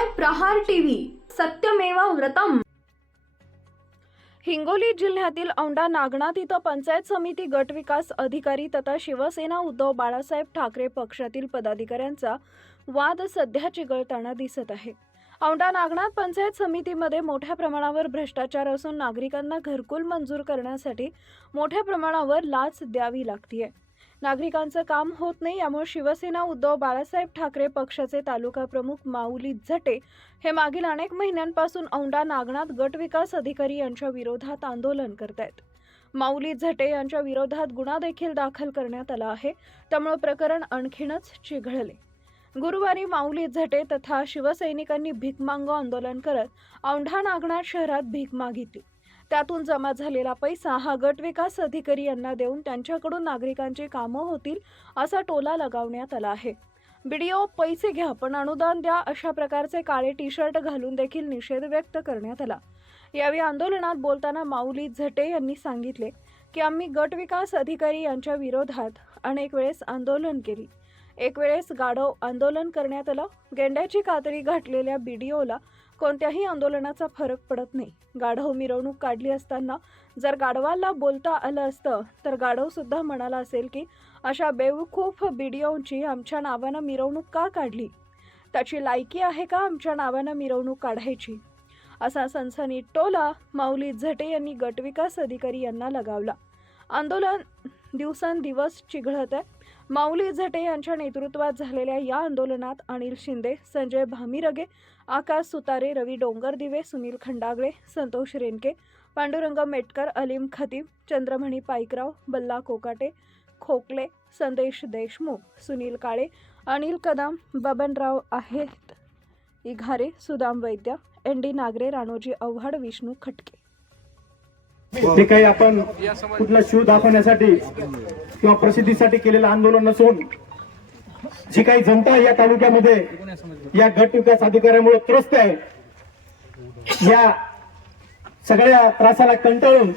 पाहताय प्रहार टीव्ही. सत्यमेवा व्रतम. हिंगोली जिल्ह्यातील औंढा नागनाथ इथं पंचायत समिती गट विकास अधिकारी तथा शिवसेना उद्धव बाळासाहेब ठाकरे पक्षातील पदाधिकाऱ्यांचा वाद सध्या चिघळताना दिसत आहे. औंढा नागनाथ पंचायत समितीमध्ये मोठ्या प्रमाणावर भ्रष्टाचार असून नागरिकांना घरकुल मंजूर करण्यासाठी मोठ्या प्रमाणावर लाच द्यावी लागतीये. नागरिकांचं काम होत नाही यामुळे शिवसेना उद्धव बाळासाहेब ठाकरे पक्षाचे तालुका प्रमुख माऊली झटे हे मागील अनेक महिन्यांपासून औंढा नागनाथ गट विकास अधिकारी यांच्या विरोधात आंदोलन करत आहेत माऊली झटे यांच्या विरोधात गुन्हा देखील दाखल करण्यात आला आहे त्यामुळे प्रकरण आणखीनच चिघळले. गुरुवारी माऊली झटे तथा शिवसैनिकांनी भीक मांगो आंदोलन करत औंढा नागनाथ शहरात भीक मागितली. त्यातून जमा झालेला पैसा हा गट विकास अधिकारी यांना देऊन त्यांच्याकडून नागरिकांची कामं होतील असा टोला लगावण्यात आला आहे. बीडीओ पैसे घ्या पण अनुदान द्या अशा प्रकारचे काळे टी शर्ट घालून देखील निषेध व्यक्त करण्यात आला. यावेळी आंदोलनात बोलताना माऊली झटे यांनी सांगितले की आम्ही गट विकास अधिकारी यांच्या विरोधात अनेक वेळेस आंदोलन केली. एक वेळेस गाढव आंदोलन करण्यात आलं. गेंड्याची कातरी घातलेल्या बीडीओला कोणत्याही आंदोलनाचा फरक पडत नाही. गाढव मिरवणूक काढली असताना जर गाढवाला बोलता आलं असतं तर गाढवसुद्धा म्हणाला असेल की अशा बेवकूफ बीडीओंची आमच्या नावानं मिरवणूक का काढली? त्याची लायकी आहे का आमच्या नावानं मिरवणूक काढायची? असा सनसनी टोला माऊली झटे यांनी गटविकास अधिकारी यांना लगावला. आंदोलन दिवसेंदिवस चिघळत आहे माऊली झटे यांच्या नेतृत्वात झालेल्या या आंदोलनात अनिल शिंदे संजय भामीरगे आकाश सुतारे रवी डोंगरदिवे सुनील खंडागळे संतोष रेणके पांडुरंग मेटकर अलीम खतीब चंद्रमणी पाईकराव बल्ला कोकाटे खोकले संदेश देशमुख सुनील काळे अनिल कदम बबनराव आहेत इघारे सुदाम वैद्य एन डी नागरे राणोजी आव्हाड विष्णू खटके. ते काही आपण कुठला शोध दाखवण्यासाठी किंवा प्रसिद्धीसाठी केलेलं आंदोलन नसून जी काही जनता या तालुक्यामध्ये या गट विकास अधिकाऱ्यामुळे त्रस्त आहे या सगळ्या त्रासाला कंटाळून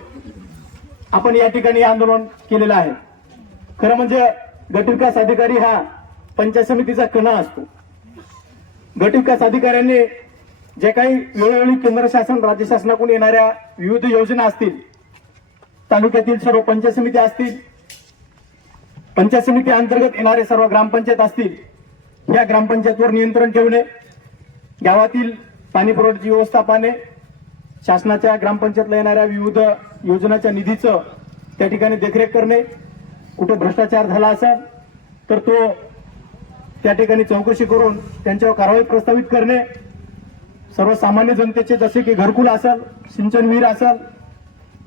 आपण या ठिकाणी आंदोलन केलेलं आहे. खरं म्हणजे गट विकास अधिकारी हा पंचायत समितीचा कणा असतो. गटविकास अधिकाऱ्यांनी जे काही वेळोवेळी केंद्र शासन राज्य शासनाकडून येणाऱ्या विविध योजना असतील तालुक्यातील सर्व पंचायत समिती असतील पंचायत समिती अंतर्गत येणारे सर्व ग्रामपंचायत असतील या ग्रामपंचायतवर नियंत्रण ठेवणे गावातील पाणी पुरवठ्याची व्यवस्था पाहणे शासनाच्या ग्रामपंचायतला येणाऱ्या विविध योजनाच्या निधीचं त्या ठिकाणी देखरेख करणे कुठे भ्रष्टाचार झाला असेल तर तो त्या ठिकाणी चौकशी करून त्यांच्यावर कारवाई प्रस्तावित करणे. सर्वसामान्य जनतेचे जसे की घरकुल असेल सिंचन विहीर असेल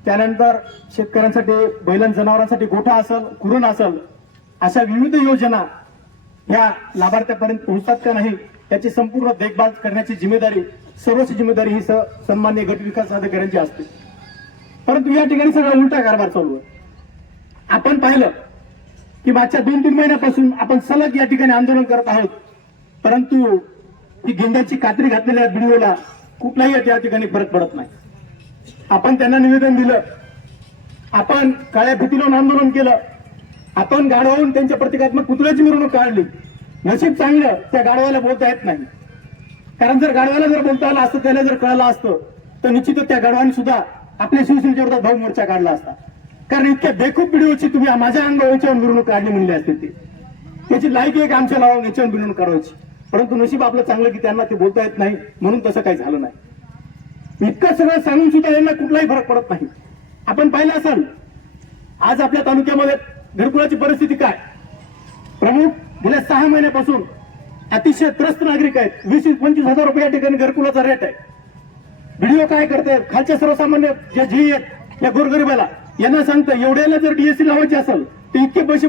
त्यानंतर शेतकऱ्यांसाठी बैलन जनावरांसाठी गोठा असेल कुरण असेल अशा विविध योजना ह्या लाभार्थ्यापर्यंत पोहोचतात का नाही त्याची संपूर्ण देखभाल करण्याची जिम्मेदारी सर्वच जिम्मेदारी ही सन्मान्य गट विकास अधिकाऱ्यांची असते. परंतु या ठिकाणी सगळा उलटा कारभार चालू आहे. आपण पाहिलं की मागच्या दोन तीन महिन्यापासून आपण सलग या ठिकाणी आंदोलन करत आहोत. परंतु ती गेंद्याची कात्री घातलेल्या व्हिडिओला कुठलाही या ठिकाणी फरक पडत नाही. आपण त्यांना निवेदन दिलं. आपण काळ्या भीती आंदोलन केलं. आपण गाढवाहून त्यांच्या प्रतिकात्मक पुतळ्याची मिरवणूक काढली. नशीब चांगलं त्या गाढवाला बोलता येत नाही. कारण जर गाढवाला जर बोलता आलं असतं त्याला जर कळलं असतं तर निश्चितच त्या गाढवाने सुद्धा आपल्या शिवसेनेच्या विरोधात भाऊ मोर्चा काढला असता. कारण इतक्या बेखूब व्हिडिओची तुम्ही माझ्या अंगावरच्यावर मिरवणूक काढली म्हणली असते ती. त्याची लायकी एक आमच्या नावावर याच्यावर मिरवणूक काढवायची परंतु नशीब आपलं चांगलं की त्यांना ते बोलता येत नाही म्हणून तसं काही झालं नाही. इतकं सगळं सांगून सुद्धा यांना कुठलाही फरक पडत नाही. आपण पाहिलं असाल आज आपल्या तालुक्यामध्ये घरकुलाची परिस्थिती काय? प्रमुख गेल्या सहा महिन्यापासून अतिशय त्रस्त नागरिक आहेत. वीस पंचवीस हजार रुपये या ठिकाणी घरकुलाचा रेट आहे. व्हिडिओ काय करतात खालच्या सर्वसामान्य ज्या झी आहेत या गोरगरिबाला. यांना सांगतं एवढ्याला जर डीएससी लावायची असेल तर इतके पैसे